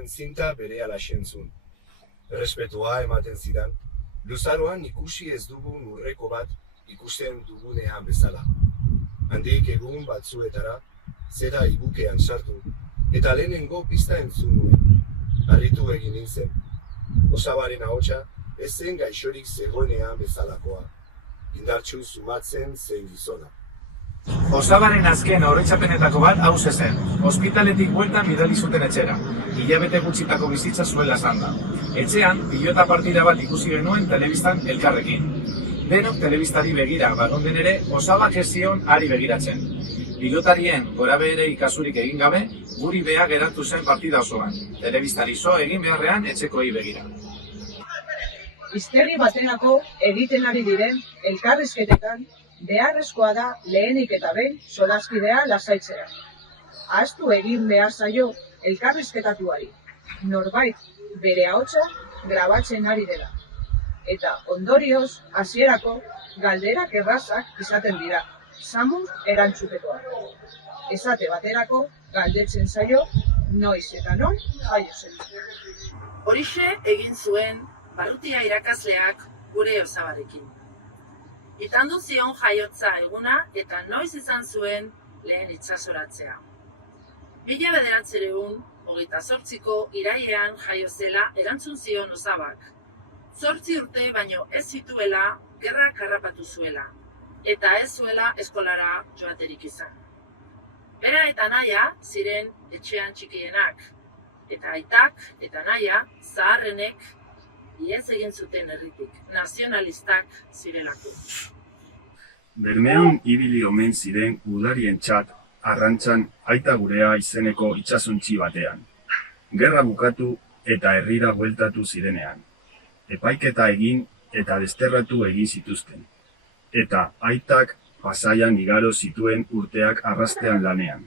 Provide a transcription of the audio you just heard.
zuen zinta berehala xentzun. Errespetua ematen zidan, luzaroan ikusi ez dugun urreko bat ikusten dugunean bezala. Handik egun batzuetara, zera ibukean sartu, eta lehenengo pista entzun nuen. Harritu egin nintzen. Osabaren ahotsa ez zen gaixorik zegoenean bezalakoa. Indartsu sumatzen zen gizona. Osabaren azken oroitzapenetako bat hauze zen. Ospitaletik bueltan bidali zuten etxera. Hilabete gutxitako bizitza zuela esan da. Etxean, pilota partida bat ikusi genuen telebistan elkarrekin. Denok telebistari begira, bagonden ere, Osabak ez zion ari begiratzen. Pilotarien gorabehera ikasurik egin gabe, guri beha geratu zen partida osoan. Telebistari zo egin beharrean etxekoei begira. Hiztegi baterako egiten ari diren elkarrizketetan beharrezkoa da lehenik eta behin solaskidea lasaitzea. Ahaztu egin behar zaio elkarrizketatuari, norbait bere ahotsa grabatzen ari dela. Eta ondorioz, hasierako galderak errazak izaten dira, samuz erantzutekoa. Esate baterako galdetzen zaio noiz eta non jaio zen. Horixe egin zuen barrutia irakasleak gure Osabarekin. Itandu zion jaiotza eguna eta noiz izan zuen lehen itsasoratzea. 1928ko irailean jaio zela erantzun zion Osabak. 8 urte baino ez zituela gerrak harrapatu zuela, eta ez zuela eskolara joaterik izan. Bera eta naia ziren etxean txikienak, eta aitak eta naia zaharrenek ihes egin zuten herritik, nazionalistak zirelako. Bermeon ibili omen ziren udarientzat arrantzan aita gurea izeneko itsasontzi batean. Gerra bukatu eta herrira bueltatu zirenean. Epaiketa egin eta desterratu egin zituzten. Eta aitak Pasaian igaro zituen urteak arrastean lanean.